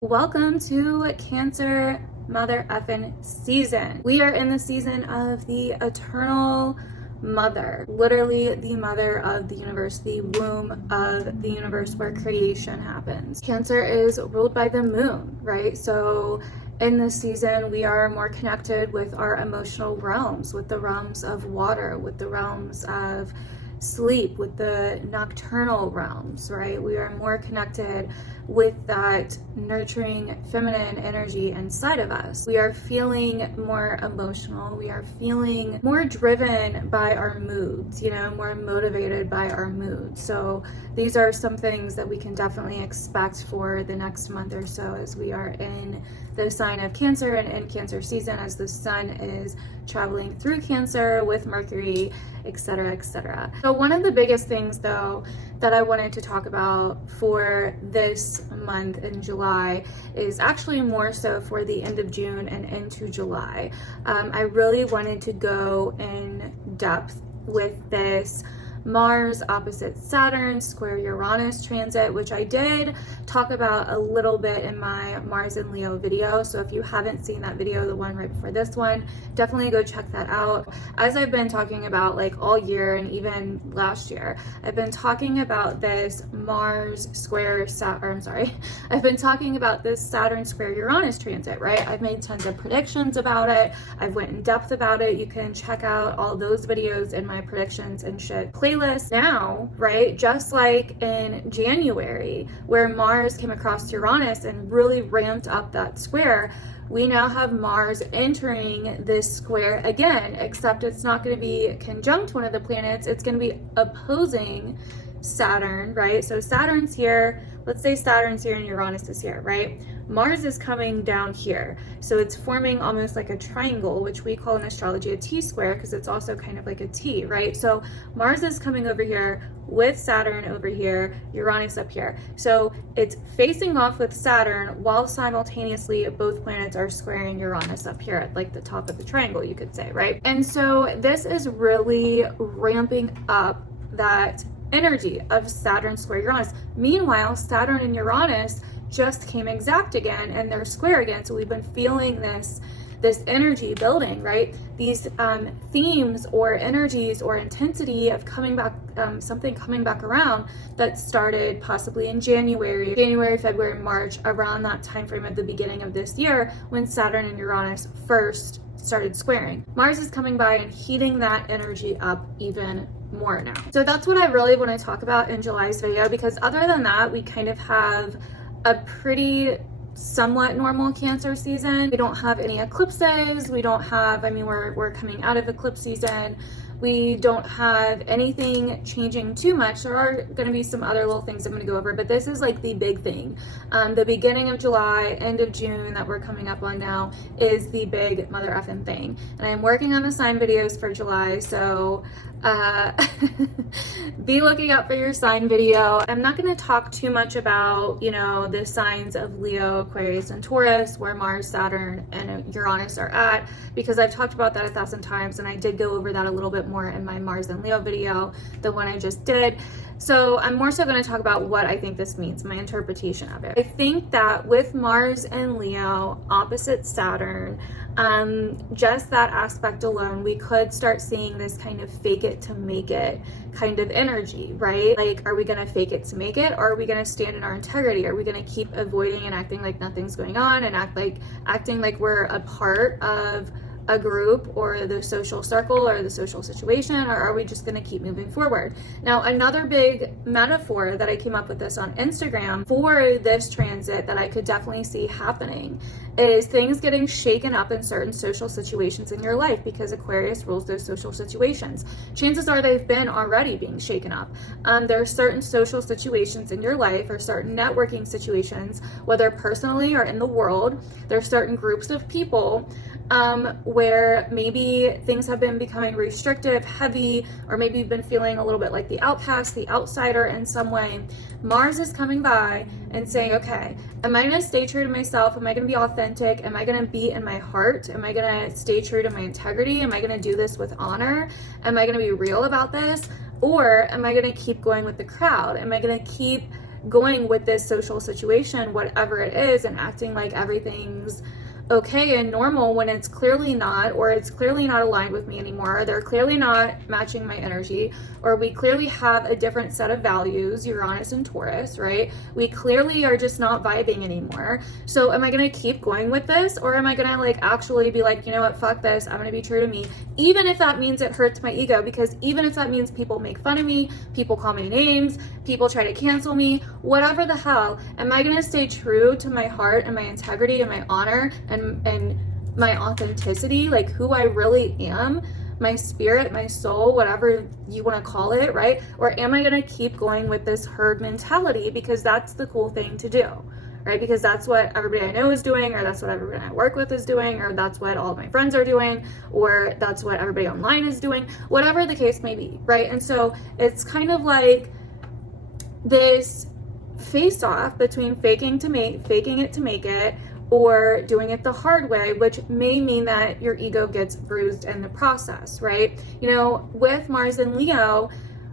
Welcome to Cancer mother effin' season. We are in the season of the eternal mother, literally the mother of the universe, the womb of the universe where creation happens. Cancer is ruled by the moon, right? So in this season, we are more connected with our emotional realms, with the realms of water, with the realms of sleep, with the nocturnal realms, right? We are more connected with that nurturing feminine energy inside of us. We are feeling more emotional. We are feeling more driven by our moods, more motivated by our moods. So these are some things that we can definitely expect for the next month or so as we are in the sign of Cancer and in Cancer season, as the sun is traveling through Cancer with Mercury, etc., etc. So one of the biggest things though that I wanted to talk about for this month in July is actually more so for the end of June and into July. I really wanted to go in depth with this Mars opposite Saturn square Uranus transit, which I did talk about a little bit in my Mars and Leo video. So if you haven't seen that video, the one right before this one, definitely go check that out. As I've been talking about like all year and even last year, I've been talking about this Mars square I've been talking about this Saturn square Uranus transit, right? I've made tons of predictions about it. I've went in depth about it. You can check out all those videos in my predictions and shit playlist now, right? Just like in January, where Mars came across Uranus and really ramped up that square, we now have Mars entering this square again, except it's not going to be conjunct one of the planets, it's going to be opposing Saturn, right? So Saturn's here, let's say Saturn's here and Uranus is here, right? Mars is coming down here. So it's forming almost like a triangle, which we call in astrology a T-square because it's also kind of like a T, right? So Mars is coming over here with Saturn over here, Uranus up here. So it's facing off with Saturn while simultaneously both planets are squaring Uranus up here at like the top of the triangle, you could say, right? And so this is really ramping up that energy of Saturn square Uranus. Meanwhile, Saturn and Uranus just came exact again and they're square again. So we've been feeling this energy building, right? These themes or energies or intensity of coming back, something coming back around that started possibly in January, February, March, around that time frame at the beginning of this year when Saturn and Uranus first started squaring. Mars is coming by and heating that energy up even more now. So that's what I really want to talk about in July's video, because other than that, we kind of have a pretty somewhat normal Cancer season. We don't have any eclipses. We don't have, we're coming out of eclipse season. We don't have anything changing too much. There are going to be some other little things I'm going to go over, but this is like the big thing. The beginning of July, end of June that we're coming up on now is the big mother effing thing. And I'm working on the sign videos for July, so be looking out for your sign video. I'm not going to talk too much about, the signs of Leo, Aquarius, and Taurus, where Mars, Saturn, and Uranus are at, because I've talked about that 1,000 times, and I did go over that a little bit more in my Mars and Leo video, the one I just did. So I'm more so going to talk about what I think this means, my interpretation of it. I think that with Mars and Leo opposite Saturn, just that aspect alone, we could start seeing this kind of fake it to make it kind of energy, right? Like, are we going to fake it to make it, or are we going to stand in our integrity? Are we going to keep avoiding and acting like nothing's going on and acting like we're a part of a group or the social circle or the social situation, or are we just going to keep moving forward? Now, another big metaphor that I came up with this on Instagram for this transit that I could definitely see happening is things getting shaken up in certain social situations in your life, because Aquarius rules those social situations. Chances are they've been already being shaken up. There are certain social situations in your life or certain networking situations, whether personally or in the world. There are certain groups of people where maybe things have been becoming restrictive, heavy, or maybe you've been feeling a little bit like the outcast, the outsider in some way. Mars is coming by and saying, okay, am I going to stay true to myself? Am I going to be authentic? Am I going to be in my heart? Am I going to stay true to my integrity? Am I going to do this with honor? Am I going to be real about this? Or am I going to keep going with the crowd? Am I going to keep going with this social situation, whatever it is, and acting like everything's okay and normal when it's clearly not, or it's clearly not aligned with me anymore, they're clearly not matching my energy, or we clearly have a different set of values, Uranus and Taurus, right? We clearly are just not vibing anymore. So am I going to keep going with this, or am I going to like actually be like, you know what, fuck this, I'm going to be true to me, even if that means it hurts my ego? Because even if that means people make fun of me, people call me names, people try to cancel me, whatever the hell, am I going to stay true to my heart and my integrity and my honor and my authenticity, like who I really am, my spirit, my soul, whatever you want to call it, right? Or am I going to keep going with this herd mentality because that's the cool thing to do, right? Because that's what everybody I know is doing, or that's what everybody I work with is doing, or that's what all of my friends are doing, or that's what everybody online is doing, whatever the case may be, right? And so it's kind of like this face off between faking it to make it, or doing it the hard way, which may mean that your ego gets bruised in the process, right? You know, with Mars and Leo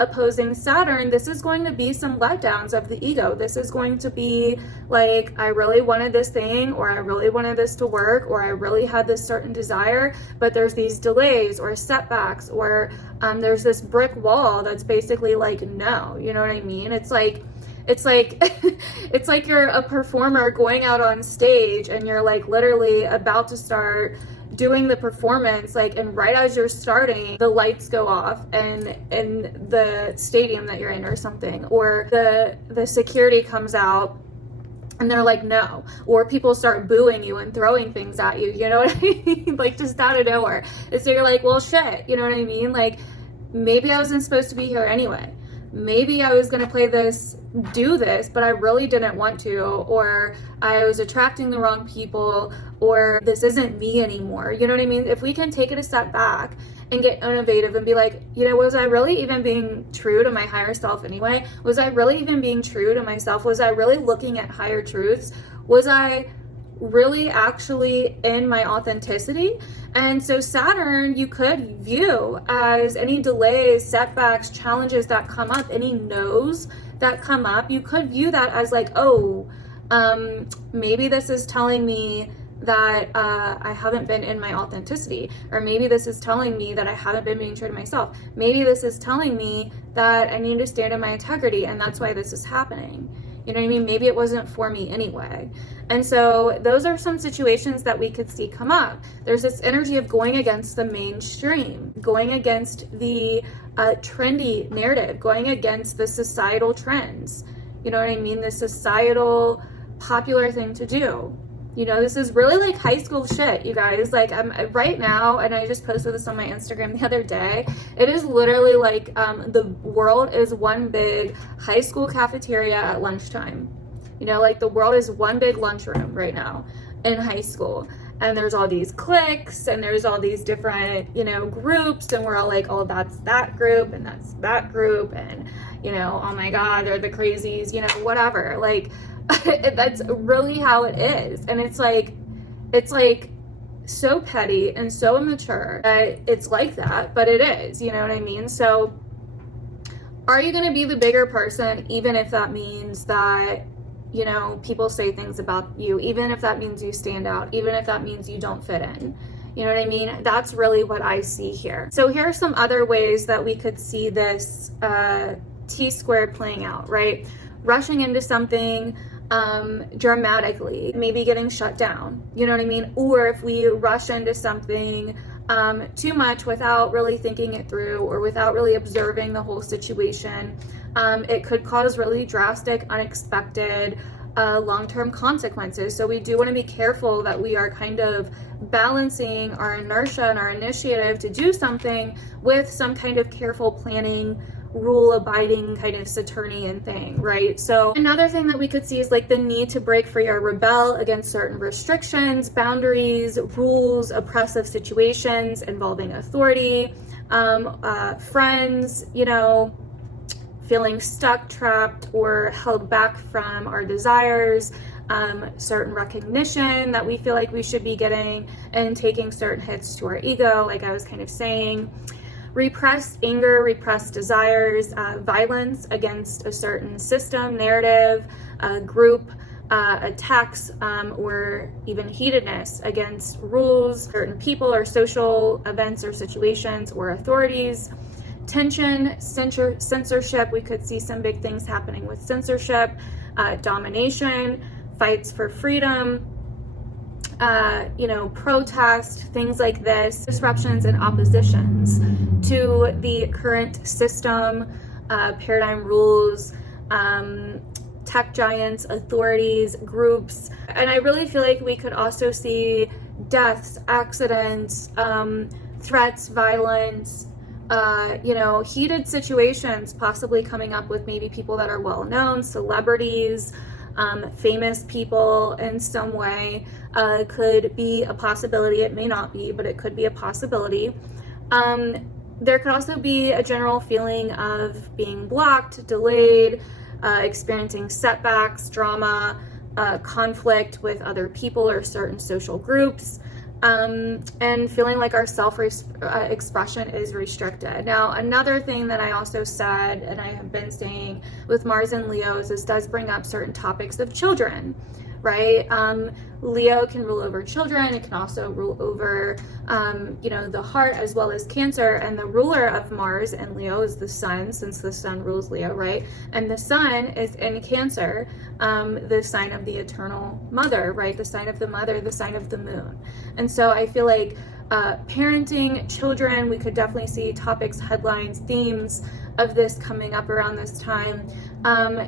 opposing Saturn, this is going to be some letdowns of the ego. This is going to be like, I really wanted this thing, or I really wanted this to work, or I really had this certain desire, but there's these delays or setbacks, or there's this brick wall that's basically like, no, you know what I mean? It's like it's like you're a performer going out on stage and you're like literally about to start doing the performance, like, and right as you're starting, the lights go off and in the stadium that you're in or something, or the security comes out and they're like, no, or people start booing you and throwing things at you, you know what I mean? Like just out of nowhere. And so you're like, well, shit, you know what I mean? Like maybe I wasn't supposed to be here anyway. Maybe I was going to do this, but I really didn't want to, or I was attracting the wrong people, or this isn't me anymore. You know what I mean? If we can take it a step back and get innovative and be like, you know, was I really even being true to my higher self anyway? Was I really even being true to myself? Was I really looking at higher truths? Was I really actually in my authenticity? And so Saturn, you could view as any delays, setbacks, challenges that come up, any no's that come up, you could view that as like, oh, maybe this is telling me that I haven't been in my authenticity, or maybe this is telling me that I haven't been being true to myself. Maybe this is telling me that I need to stand in my integrity, and that's why this is happening. You know what I mean? Maybe it wasn't for me anyway. And so those are some situations that we could see come up. There's this energy of going against the mainstream, going against the trendy narrative, going against the societal trends. You know what I mean? The societal popular thing to do. You know, this is really like high school shit, you guys. Like I'm right now, and I just posted this on my Instagram the other day. It is literally like the world is one big high school cafeteria at lunchtime. You know, like the world is one big lunchroom right now in high school. And there's all these cliques, and there's all these different, you know, groups, and we're all like, oh, that's that group, and that's that group, and, you know, oh my God, they're the crazies, you know, whatever. Like, that's really how it is. And it's like so petty and so immature that it's like that, but it is, you know what I mean? So are you going to be the bigger person, even if that means that, you know, people say things about you, even if that means you stand out, even if that means you don't fit in? You know what I mean? That's really what I see here. So here are some other ways that we could see this T-squared playing out, right? Rushing into something dramatically, maybe getting shut down, you know what I mean? Or if we rush into something too much without really thinking it through, or without really observing the whole situation, it could cause really drastic, unexpected long-term consequences. So we do want to be careful that we are kind of balancing our inertia and our initiative to do something with some kind of careful planning, rule-abiding kind of Saturnian thing, right? So another thing that we could see is like the need to break free or rebel against certain restrictions, boundaries, rules, oppressive situations involving authority, friends, you know, feeling stuck, trapped, or held back from our desires, certain recognition that we feel like we should be getting, and taking certain hits to our ego, like I was kind of saying. repressed anger, repressed desires, violence against a certain system, narrative, group, attacks, or even heatedness against rules, certain people or social events or situations or authorities. Tension, censorship. We could see some big things happening with censorship, domination, fights for freedom, protest, things like this, disruptions and oppositions to the current system, paradigm rules, tech giants, authorities, groups. And I really feel like we could also see deaths, accidents, threats, violence, heated situations possibly coming up with maybe people that are well known, celebrities, famous people in some way. Could be a possibility. It may not be, but it could be a possibility. There could also be a general feeling of being blocked, delayed, experiencing setbacks, drama, conflict with other people or certain social groups, and feeling like our self-expression is restricted. Now, another thing that I also said, and I have been saying with Mars and Leo, is this does bring up certain topics of children, right? Leo can rule over children. It can also rule over, the heart, as well as Cancer. And the ruler of Mars and Leo is the sun, since the sun rules Leo, right? And the sun is in Cancer, the sign of the eternal mother, right? The sign of the mother, the sign of the moon. And so I feel like parenting children, we could definitely see topics, headlines, themes of this coming up around this time.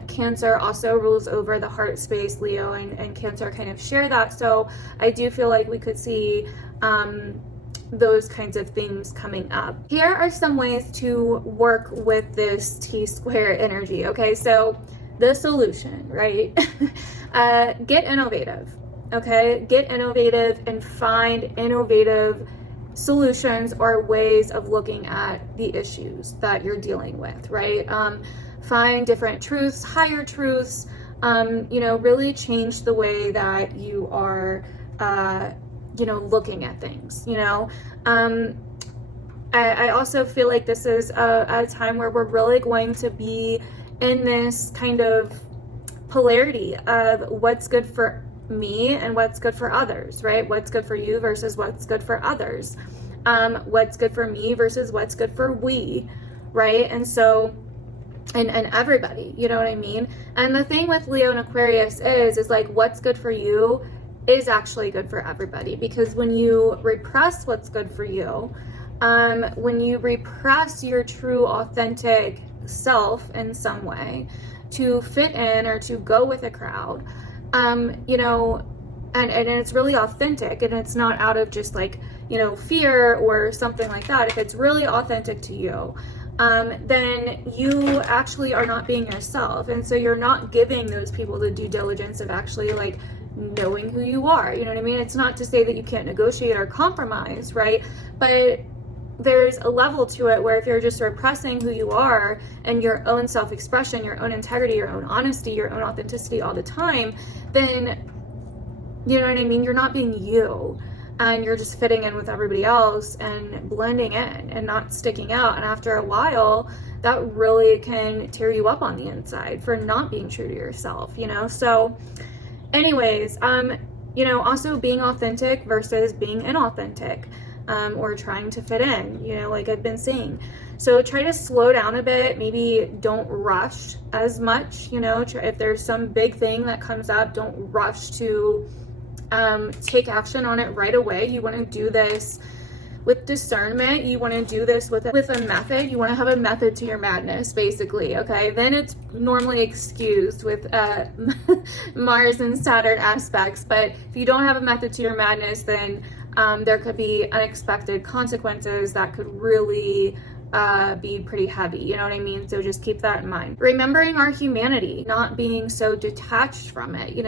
Cancer also rules over the heart space. Leo and Cancer kind of share that. So I do feel like we could see those kinds of things coming up. Here are some ways to work with this T-square energy. Okay, so the solution, right? Get innovative. Okay, get innovative and find innovative solutions or ways of looking at the issues that you're dealing with, right? Find different truths, higher truths, really change the way that you are, looking at things, I also feel like this is a time where we're really going to be in this kind of polarity of what's good for me and what's good for others, right? What's good for you versus what's good for others. What's good for me versus what's good for we, right? And so, and everybody, you know what I mean? And the thing with Leo and Aquarius is like what's good for you is actually good for everybody, because when you repress what's good for you, when you repress your true authentic self in some way to fit in or to go with a crowd, and it's really authentic and it's not out of just like, fear or something like that. If it's really authentic to you, then you actually are not being yourself. And so you're not giving those people the due diligence of actually like knowing who you are. You know what I mean? It's not to say that you can't negotiate or compromise, right? But there's a level to it where if you're just repressing who you are and your own self-expression, your own integrity, your own honesty, your own authenticity all the time, then, you know what I mean? You're not being you, and you're just fitting in with everybody else and blending in and not sticking out. And after a while, that really can tear you up on the inside for not being true to yourself, So anyways, also being authentic versus being inauthentic. Or trying to fit in, like I've been saying. So try to slow down a bit. Maybe don't rush as much, if there's some big thing that comes up, don't rush to take action on it right away. You want to do this with discernment. You want to do this with a method. You want to have a method to your madness, basically, okay? Then it's normally excused with Mars and Saturn aspects. But if you don't have a method to your madness, then there could be unexpected consequences that could really be pretty heavy, you know what I mean? So just keep that in mind. Remembering our humanity, not being so detached from it,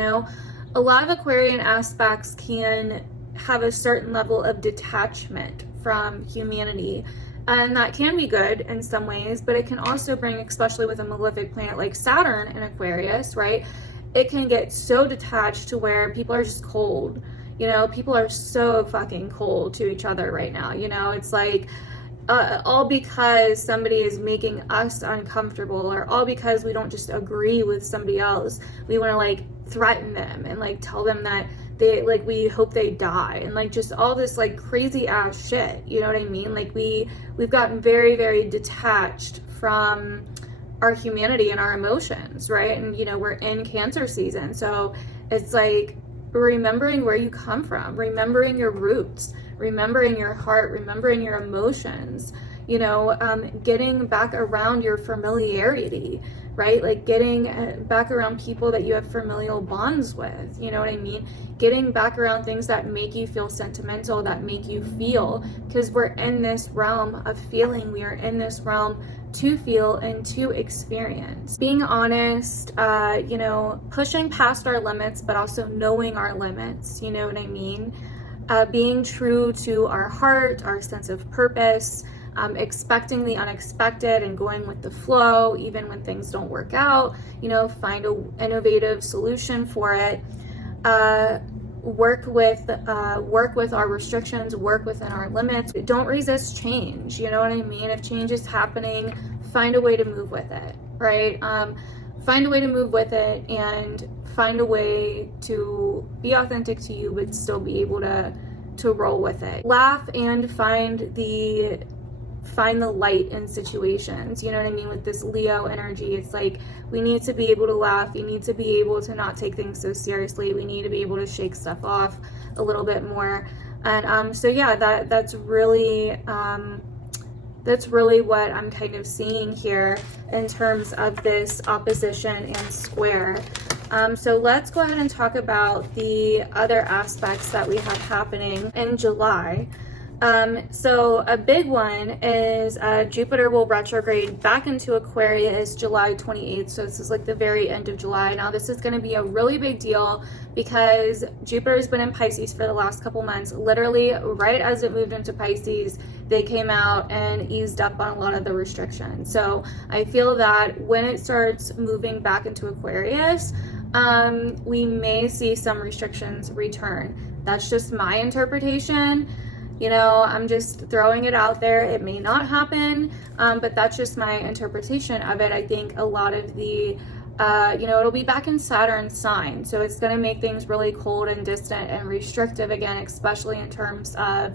A lot of Aquarian aspects can have a certain level of detachment from humanity, and that can be good in some ways, but it can also bring, especially with a malefic planet like Saturn in Aquarius, right? It can get so detached to where people are just cold. People are so fucking cold to each other right now. It's like all because somebody is making us uncomfortable, or all because we don't just agree with somebody else. We want to like threaten them and like tell them that they, like, we hope they die, and like just all this like crazy ass shit, you know what I mean? Like we've gotten very, very detached from our humanity and our emotions, right? And you know, we're in Cancer season, so it's like remembering where you come from, remembering your roots, remembering your heart, remembering your emotions, you know, getting back around your familiarity, right? Like getting back around people that you have familial bonds with, you know what I mean? Getting back around things that make you feel sentimental, that make you feel, because we're in this realm of feeling. We are in this realm to feel and to experience. Being honest, you know, pushing past our limits, but also knowing our limits, you know what I mean? Being true to our heart, our sense of purpose, expecting the unexpected and going with the flow, even when things don't work out, you know, find an innovative solution for it. Work with our restrictions, work within our limits. Don't resist change, you know what I mean? If change is happening, find a way to move with it, right? Find a way to move with it, and find a way to be authentic to you, but still be able to roll with it. Laugh and find the light in situations, you know what I mean? With this Leo energy, it's like we need to be able to laugh. You need to be able to not take things so seriously. We need to be able to shake stuff off a little bit more. And so yeah, that's really what I'm kind of seeing here in terms of this opposition and square. So let's go ahead and talk about the other aspects that we have happening in July. So a big one is Jupiter will retrograde back into Aquarius July 28th. So this is like the very end of July. Now this is going to be a really big deal because Jupiter has been in Pisces for the last couple months. Literally right as it moved into Pisces, they came out and eased up on a lot of the restrictions. So I feel that when it starts moving back into Aquarius, we may see some restrictions return. That's just my interpretation. You know, I'm just throwing it out there. It may not happen, but that's just my interpretation of it. I think a lot of the, you know, it'll be back in Saturn's sign. So it's going to make things really cold and distant and restrictive again, especially in terms of,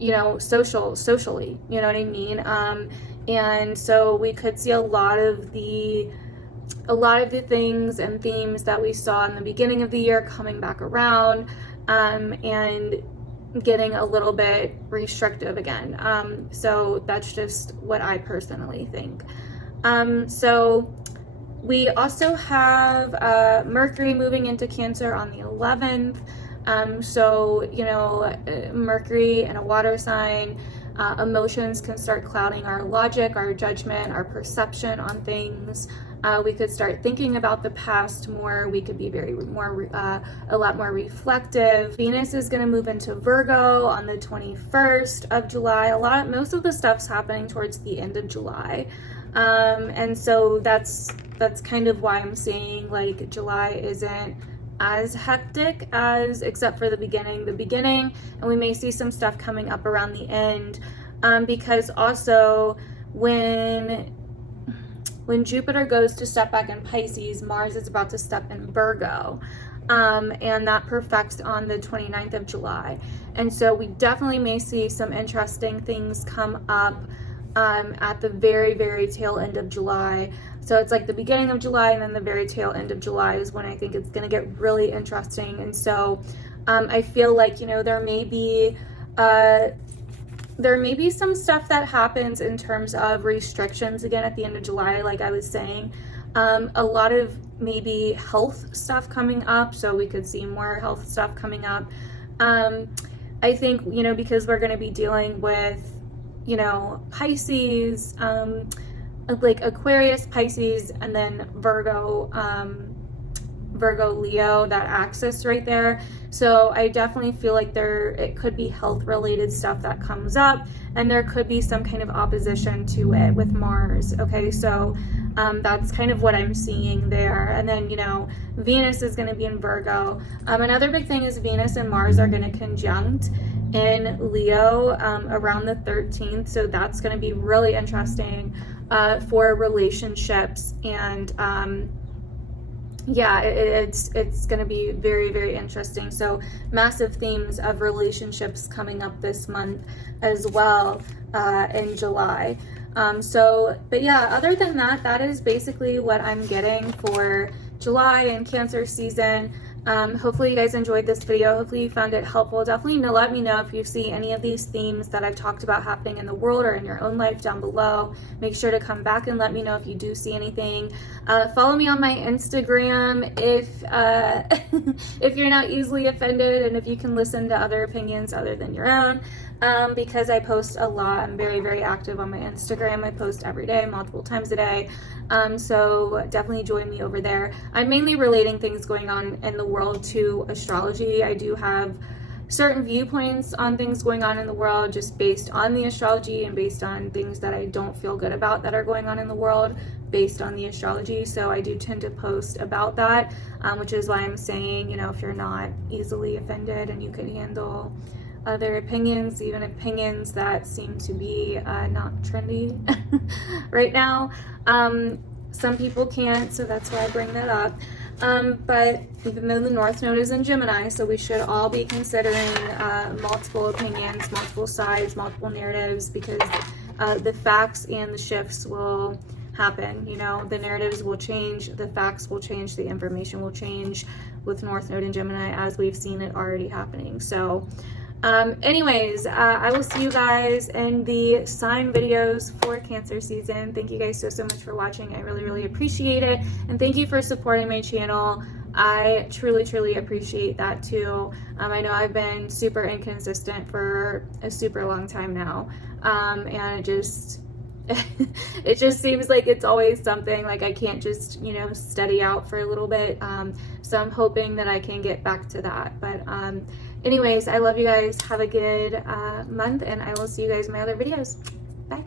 you know, socially, you know what I mean? And so we could see a lot of the things and themes that we saw in the beginning of the year coming back around, and getting a little bit restrictive again. So that's just what I personally think. So we also have Mercury moving into Cancer on the 11th. So, you know, Mercury in a water sign, emotions can start clouding our logic, our judgment, our perception on things. We could start thinking about the past more. We could be a lot more reflective. Venus is going to move into Virgo on the 21st of July. Most of the stuff's happening towards the end of July. And so that's kind of why I'm saying like July isn't as hectic as, except for the beginning, and we may see some stuff coming up around the end, because also when Jupiter goes to step back in Pisces, Mars is about to step in Virgo, and that perfects on the 29th of July. And so we definitely may see some interesting things come up at the very, very tail end of July. So it's like the beginning of July and then the very tail end of July is when I think it's going to get really interesting. And so I feel like, you know, there may be some stuff that happens in terms of restrictions again at the end of July, like I was saying. A lot of maybe health stuff coming up, so we could see more health stuff coming up. I think, you know, because we're going to be dealing with, you know, Pisces, like Aquarius, Pisces, and then Virgo, Leo, that axis right there. So I definitely feel like it could be health related stuff that comes up, and there could be some kind of opposition to it with Mars. Okay, so That's kind of what I'm seeing there. And then, you know, Venus is going to be in Virgo. Another big thing is Venus and Mars are going to conjunct in Leo around the 13th. So that's going to be really interesting for relationships. And yeah, it's going to be very, very interesting. So massive themes of relationships coming up this month as well in July. But yeah, other than that, that is basically what I'm getting for July and Cancer season. Hopefully you guys enjoyed this video. Hopefully you found it helpful. Definitely let me know if you see any of these themes that I've talked about happening in the world or in your own life down below. Make sure to come back and let me know if you do see anything. Follow me on my Instagram if you're not easily offended and if you can listen to other opinions other than your own. Because I post a lot. I'm very, very active on my Instagram. I post every day, multiple times a day. So definitely join me over there. I'm mainly relating things going on in the world to astrology. I do have certain viewpoints on things going on in the world just based on the astrology and based on things that I don't feel good about that are going on in the world based on the astrology. So I do tend to post about that, which is why I'm saying, you know, if you're not easily offended and you can handle other opinions, even opinions that seem to be not trendy right now. Some people can't, so that's why I bring that up. But even though the North Node is in Gemini, so we should all be considering multiple opinions, multiple sides, multiple narratives, because the facts and the shifts will happen. You know, the narratives will change, the facts will change, the information will change with North Node in Gemini, as we've seen it already happening. So anyways, I will see you guys in the sign videos for Cancer season. Thank you guys so much for watching. I really, really appreciate it. And thank you for supporting my channel. I truly appreciate that too. I know I've been super inconsistent for a super long time now. And it just seems like it's always something, like I can't just, you know, steady out for a little bit. So I'm hoping that I can get back to that. But anyways, I love you guys. Have a good month, and I will see you guys in my other videos. Bye.